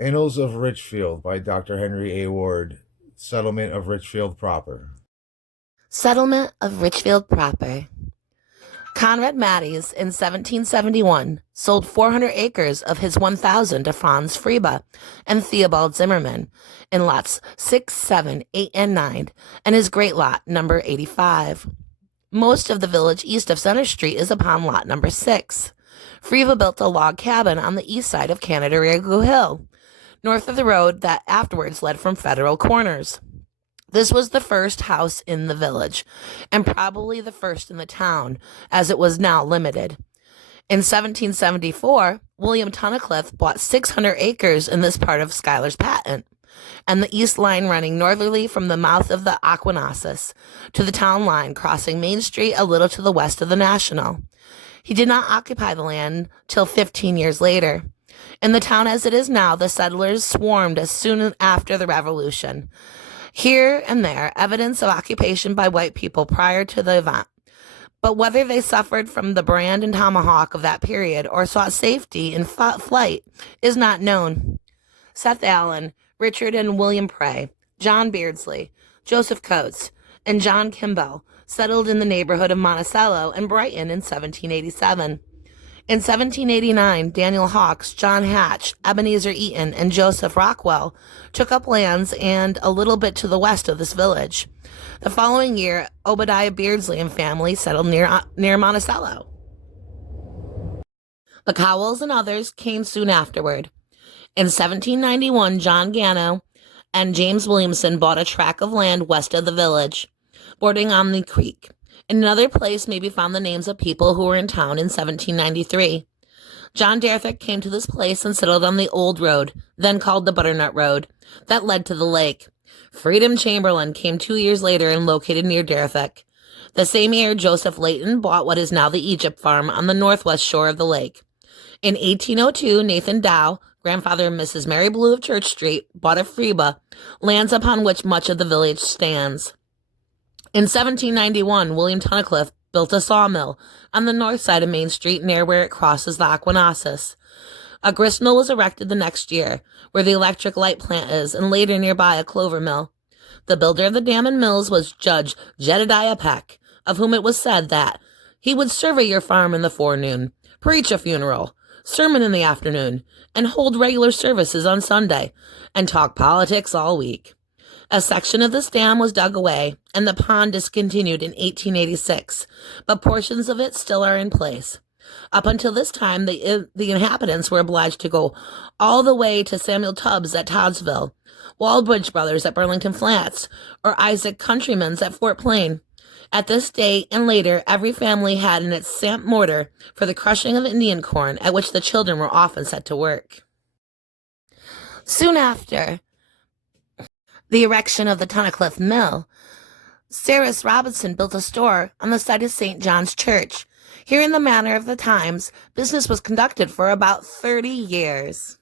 Annals of Richfield by Dr. Henry A. Ward. Settlement of Richfield proper. Settlement of Richfield proper. Conrad Matties in 1771 sold 400 acres of his 1,000 to Franz Friebe and Theobald Zimmermann in lots 6, 7, 8, and 9, and his great lot number 85. Most of the village east of Center Street is upon lot number 6. Friebe built a log cabin on the east side of Canandaigua Hill, north of the road that afterwards led from Federal Corners. This was the first house in the village, and probably the first in the town, as it was now limited. In 1774, William Tunnicliffe bought 600 acres in this part of Schuyler's Patent, and the east line running northerly from the mouth of the Aquanasis to the town line, crossing Main Street a little to the west of the National. He did not occupy the land till 15 years later. In the town as it is now, the settlers swarmed as soon after the Revolution. Here and there, evidence of occupation by white people prior to the event. But whether they suffered from the brand and tomahawk of that period or sought safety in flight is not known. Seth Allen, Richard and William Pray, John Beardsley, Joseph Coates, and John Kimball settled in the neighborhood of Monticello and Brighton in 1787. In 1789, Daniel Hawkes, John Hatch, Ebenezer Eaton, and Joseph Rockwell took up lands and a little bit to the west of this village. The following year, Obadiah Beardsley and family settled near Monticello. The Cowells and others came soon afterward. In 1791, John Gano and James Williamson bought a tract of land west of the village, bordering on the creek. In another place may be found the names of people who were in town in 1793. John Derthick came to this place and settled on the old road, then called the Butternut Road, that led to the lake. Freedom Chamberlain came 2 years later and located near Derthick. The same year, Joseph Layton bought what is now the Egypt Farm on the northwest shore of the lake. In 1802, Nathan Dow, grandfather of Mrs. Mary Blue of Church Street, bought of Friebe, lands upon which much of the village stands. In 1791, William Tunnicliffe built a sawmill on the north side of Main Street near where it crosses the Aquanasis. A gristmill was erected the next year, where the electric light plant is, and later nearby a clover mill. The builder of the dam and mills was Judge Jedediah Peck, of whom it was said that he would survey your farm in the forenoon, preach a funeral, sermon in the afternoon, and hold regular services on Sunday, and talk politics all week. A section of this dam was dug away, and the pond discontinued in 1886, but portions of it still are in place. Up until this time, the inhabitants were obliged to go all the way to Samuel Tubbs at Toddsville, Wallbridge Brothers at Burlington Flats, or Isaac Countryman's at Fort Plain. At this date and later, every family had in its samp mortar for the crushing of Indian corn, at which the children were often set to work. Soon after the erection of the Tunnicliffe Mill, Cyrus Robinson built a store on the site of St. John's Church. Here in the manner of the times, business was conducted for about 30 years.